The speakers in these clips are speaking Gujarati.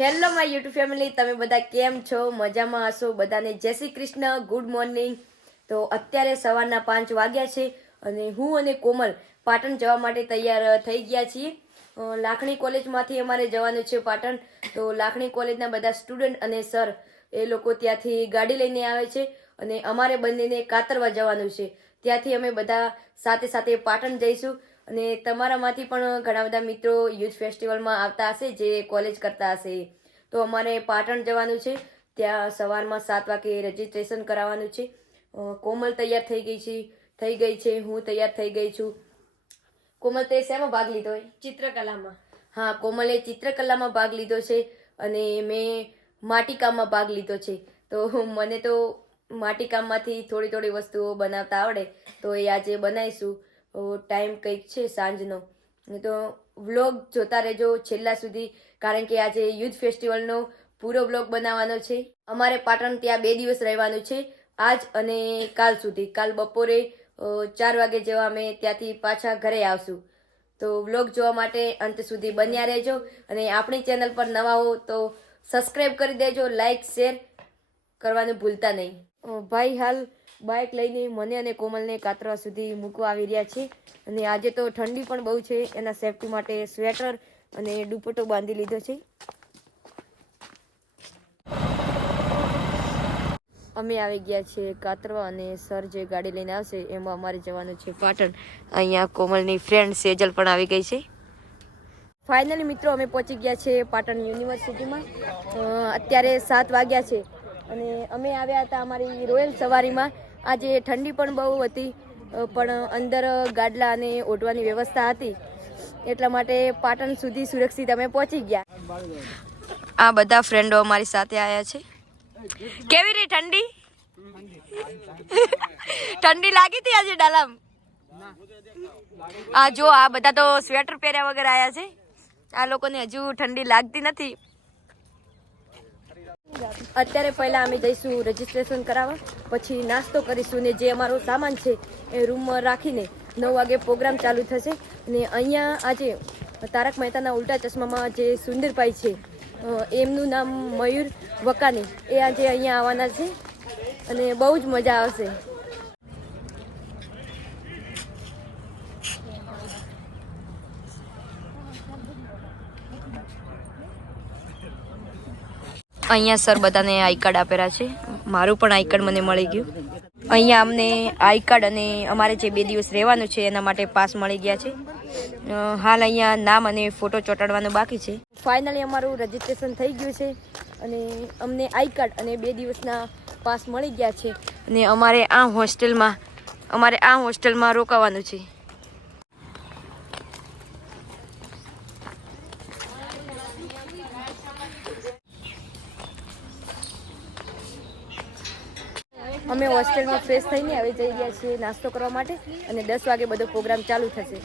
હેલો માય યુટ્યુબ ફેમિલી, તમે બધા કેમ છો? મજામાં હશો? બધાને જય શ્રી કૃષ્ણ, ગુડ મોર્નિંગ. તો અત્યારે સવારના 5 વાગ્યા છે અને હું અને કોમલ પાટણ જવા માટે તૈયાર થઈ ગયા છીએ. લાખણી કોલેજમાંથી અમારે જવાનું છે પાટણ. તો લાખણી કોલેજના બધા સ્ટુડન્ટ અને સર એ લોકો ત્યાંથી ગાડી લઈને આવે છે અને અમારે બંનેને કાતરવા જવાનું છે. ત્યાંથી અમે બધા સાથે સાથે પાટણ જઈશું. અને તમારામાંથી પણ ઘણા બધા મિત્રો યુથ ફેસ્ટિવલમાં આવતા હશે જે કોલેજ કરતા હશે. તો અમારે પાટણ જવાનું છે. ત્યાં સવારમાં 7 વાગે રજીસ્ટ્રેશન કરાવવાનું છે. કોમલ તૈયાર થઈ ગઈ છે, હું તૈયાર થઈ ગઈ છું. કોમલ, તે શેમાં ભાગ લીધો હોય? ચિત્રકલામાં. હા, કોમલે ચિત્રકલામાં ભાગ લીધો છે અને મેં માટીકામમાં ભાગ લીધો છે. તો મને તો માટીકામમાંથી થોડી થોડી વસ્તુઓ બનાવતા આવડે, તો એ આજે બનાવીશું. ટાઈમ કંઈક છે સાંજનો. તો વ્લોગ જોતા રહેજો છેલ્લા સુધી, કારણ કે આજે યુથ ફેસ્ટિવલનો પૂરો વ્લોગ બનાવવાનો છે. અમારે પાટણ ત્યાં 2 દિવસ રહેવાનું છે, આજ અને કાલ સુધી. કાલ બપોરે 4 વાગે જેવા અમે ત્યાંથી પાછા ઘરે આવશું. તો વ્લોગ જોવા માટે અંત સુધી બન્યા રહેજો અને આપણી ચેનલ પર નવા હો તો સબસ્ક્રાઈબ કરી દેજો, લાઈક શેર કરવાનું ભૂલતા નહીં. ભાઈ હાલ બાઇક લઈને મને અને કોમલને કાતરવા સુધી મૂકવા આવી રહ્યા છે. અને આજે તો ઠંડી પણ બહુ છે, એના સેફટી માટે સ્વેટર અને દુપટ્ટો બાંધી લીધો છે. અમે આવી ગયા છીએ કાતરવા અને સર જે ગાડી લઈને આવશે એમાં અમારે જવાનું છે પાટણ. અહીંયા કોમલની ફ્રેન્ડ સેજલ પણ આવી ગઈ છે. ફાઇનલી મિત્રો અમે પહોંચી ગયા છે પાટણ યુનિવર્સિટીમાં. અત્યારે 7 વાગ્યા છે અને અમે આવ્યા હતા અમારી રોયલ સવારીમાં. આજે ઠંડી પણ બહુ હતી, પણ અંદર ગાડલા અને ઓઢવાની વ્યવસ્થા હતી, એટલા માટે પાટણ સુધી સુરક્ષિત અમે પહોંચી ગયા. આ બધા ફ્રેન્ડો અમારી સાથે આવ્યા છે. કેવી રહી ઠંડી? ઠંડી લાગી હતી આજે ડાલામ? આ જો આ બધા તો સ્વેટર પહેર્યા વગર આવ્યા છે. આ લોકોને હજુ ઠંડી લાગતી નથી. અત્યારે પહેલા અમે જઈશું રજીસ્ટ્રેશન કરાવવા, પછી નાસ્તો કરીશું ને જે અમારો સામાન છે એ રૂમમાં રાખીને 9 વાગે પ્રોગ્રામ ચાલુ થશે. અને અહીંયા આજે તારક મહેતાના ઉલ્ટા ચશ્મામાં જે સુંદરભાઈ છે, એમનું નામ મયુર વકાની, એ આજે અહીંયા આવવાના છે અને બહુ જ મજા આવશે. અહીંયા સર બધાને આઈ કાર્ડ આપેલા છે. મારું પણ આઈ કાર્ડ મને મળી ગયું. અહીંયા અમને આઈ કાર્ડ અને અમારે જે 2 દિવસ રહેવાનું છે એના માટે પાસ મળી ગયા છે. હાલ અહીંયા નામ અને ફોટો ચોંટાડવાનો બાકી છે. ફાઇનલી અમારું રજીસ્ટ્રેશન થઈ ગયું છે અને અમને આઈ કાર્ડ અને 2 દિવસના પાસ મળી ગયા છે. અને અમારે આ હોસ્ટેલમાં રોકાવાનું છે. અમે હોસ્ટેલમાં ફ્રેશ થઈને હવે જઈ રહ્યા છીએ નાસ્તો કરવા માટે અને 10 વાગે બધો પ્રોગ્રામ ચાલુ થશે.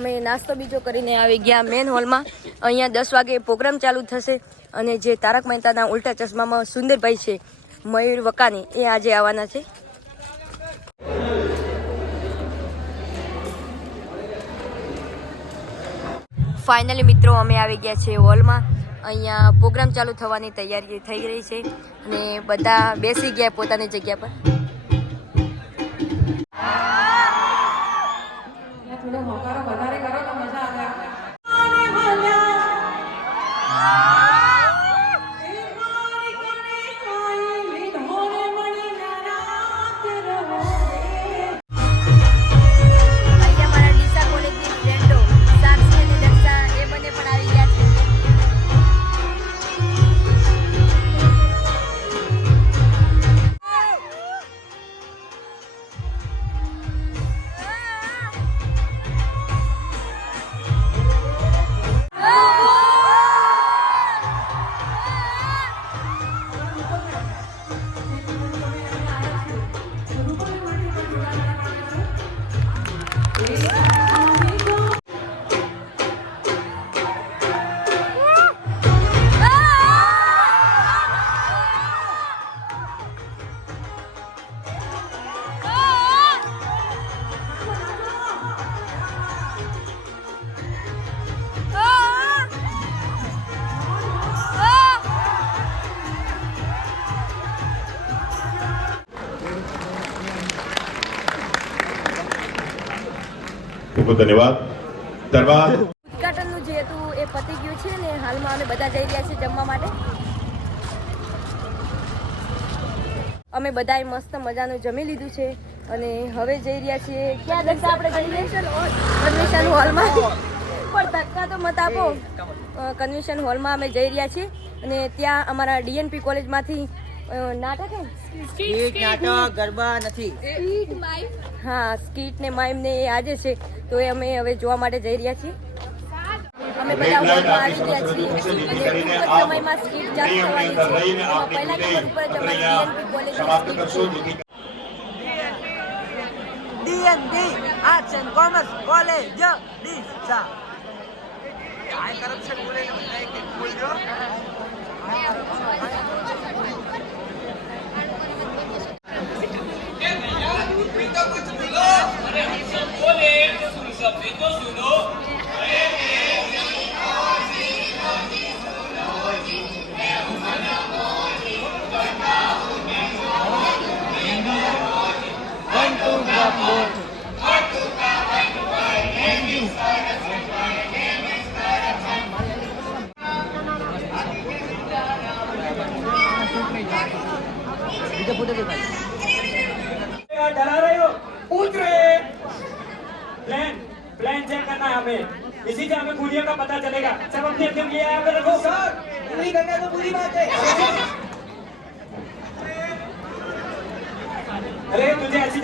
અમે નાસ્તો બીજો કરીને આવી ગયા મેન હોલમાં. અહીંયા 10 વાગે પ્રોગ્રામ ચાલુ થશે અને જે તારક મહેતાના ઉલ્ટા ચશ્મામાં સુંદરભાઈ છે, મયુર વકાની, એ આજે આવવાના છે. ફાઇનલી મિત્રો અમે આવી ગયા છે હોલમાં. અહીંયા પ્રોગ્રામ ચાલુ થવાની તૈયારી થઈ રહી છે અને બધા બેસી ગયા પોતાની જગ્યા પર. ખૂબ ખૂબ ધન્યવાદ. ત્યારબાદ ઉદઘાટનનું જે હતું એ પતી ગયું છે ને હાલમાં અમે બધા જઈ રહ્યા છીએ જમવા માટે. અમે બધાએ મસ્ત મજાનું જમી લીધું છે અને હવે જઈ રહ્યા છીએ ક્યાં દક્ષા આપણે કન્વેન્શન હોલમાં. પણ ધક્કા તો મત આપો. કન્વેન્શન હોલમાં અમે જઈ રહ્યા છીએ અને ત્યાં અમારા ડીએનપી કોલેજમાંથી નાટક ગરબા નથી હા સ્કીટ ને માઇમ ને એ આજે છે તો એ અમે હવે જોવા માટે જઈ રહ્યા છીએ. અમે બધા હોલમાં આવી ગયા છીએ અને ટૂંક જ સમયમાં સ્કીટ ચાલુ થવાની છે. એમાં પહેલા નંબર ઉપર જ અમારી ડીએનપી કોલેજની સ્કીટ છે. DND arts and commerce college Deesa આ કરપ્શન બોલે કે બોલજો डरा रहे हो पूछ रहे प्लान चेक करना है हमें इसी से हमें खूनियों का पता चलेगा सब अपने अपने लिए यहाँ पे रखो सर पूरी करना तो पूरी बात है अरे तुझे ऐसी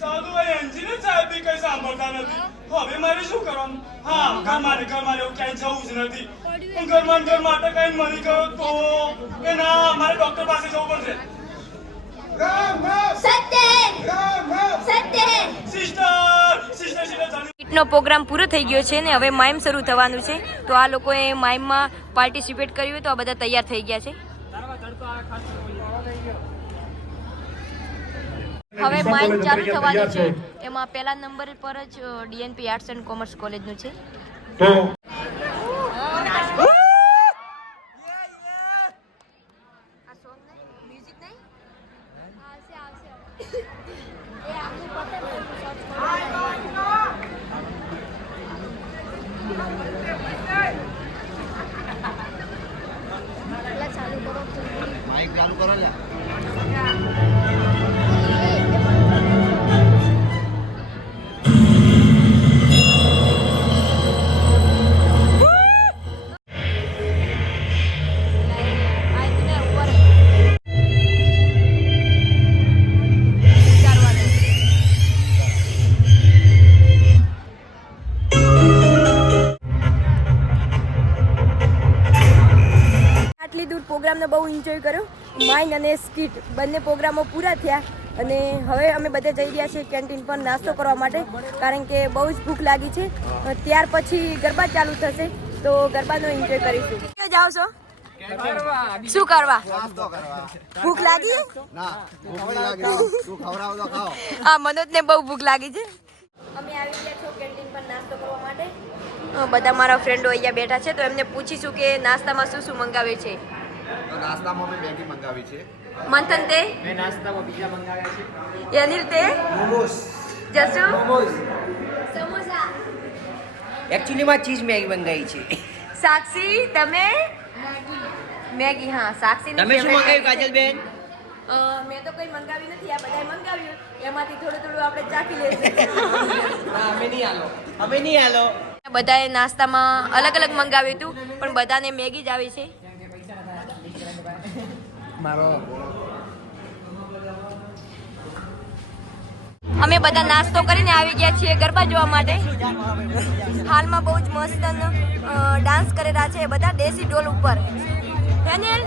સાધુ ભાઈ એન્જિન સાહેબ બી કઈ સાંભળતા નથી હવે મારે શું કરવાનું હા ઘર મારે એવું ક્યાંય જવું જ નથી હું ઘર માટે કઈ મરી ગયો તો કે ના મારે ડોક્ટર પાસે જવું પડશે સ્કીટનો પ્રોગ્રામ પૂરો થઈ ગયો છે ને હવે માઇમ શરૂ થવાનું છે તો આ લોકોએ માઇમમાં પાર્ટિસિપેટ કર્યું તો આ બધા તૈયાર થઈ ગયા છે. હવે માઇમ ચાલુ થવાની છે એમાં પહેલા નંબર પર જ ડીએનપી આર્ટ્સ એન્ડ કોમર્સ કોલેજનું છે. માઈક ચાલુ કરો લ્યા પ્રોગ્રામને બહુ એન્જોય કર્યો. માઇન અને સ્કીટ બંને પ્રોગ્રામો પૂરા થયા અને હવે અમે બધા જઈ રહ્યા છીએ કેન્ટીન પર નાસ્તો કરવા માટે કારણ કે બહુ જ ભૂખ લાગી છે. ત્યાર પછી ગરબા ચાલુ થશે તો ગરબાનો એન્જોય કરીશું. ક્યાં જાઓ છો? શું કરવા? ભૂખ લાગી? હા મનોજને બહુ ભૂખ લાગી છે. અમે આવી ગયા છો કેન્ટીન પર નાસ્તો કરવા માટે. બધા મારા ફ્રેન્ડો અહીંયા બેઠા છે તો એમને પૂછીશું કે નાસ્તામાં શું શું મંગાવે છે. તો નાસ્તામાં મેં મેગી મંગાવી છે. મંથન તે? મેં નાસ્તામાં પીઝા મંગાવ્યા છે. અનિલ તે? મોમોસ. જસુ? મોમોસ. સમોસા. એકચ્યુઅલીમાં ચીઝ મેગી મંગાવી છે. સાક્ષી તમે? મેગી. હા સાક્ષી તમે શું મંગાવ્યું કાજલબેન? મેં તો કોઈ મંગાવી નથી આ બધાએ મંગાવ્યું એમાંથી થોડું થોડું આપણે ચાખી લઈશું. અમે નહીં હાલો બધાએ નાસ્તામાં અલગ અલગ મંગાવ્યું હતું પણ બધાને મેગી જ આવી છે. અમે બધા નાસ્તો કરીને આવી ગયા છીએ ગરબા જોવા માટે. હાલમાં બહુ જ મસ્ત ડાન્સ કરી રહ્યા છે બધા દેશી ઢોલ ઉપર. હેનિલ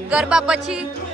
ગરબા પછી